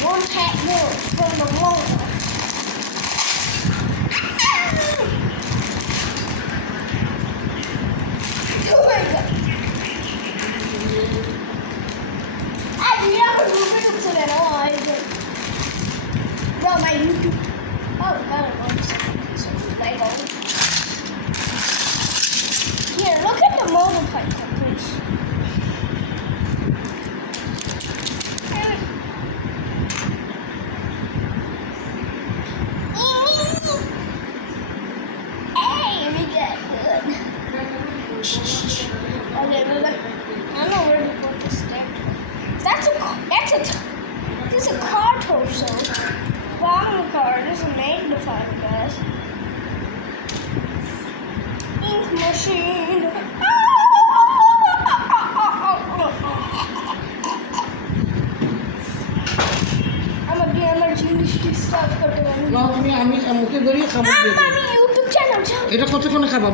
One cat more from the wall. Oh my god. Bro, my YouTube. Oh, God, Lego. Here, look at the motorcycle, please. Hey, we got good. Okay, we're gonna. I don't know where to put this thing. This is a car torso. Bottom car. This is a magnifier, guys. Ink machine. I'm a gamer genius. Stuff. না তুমি আমি মুখে ধরিয়ে খাবার দিয়ে I'm on YouTube channel. এটা কতক্ষণে খাবা?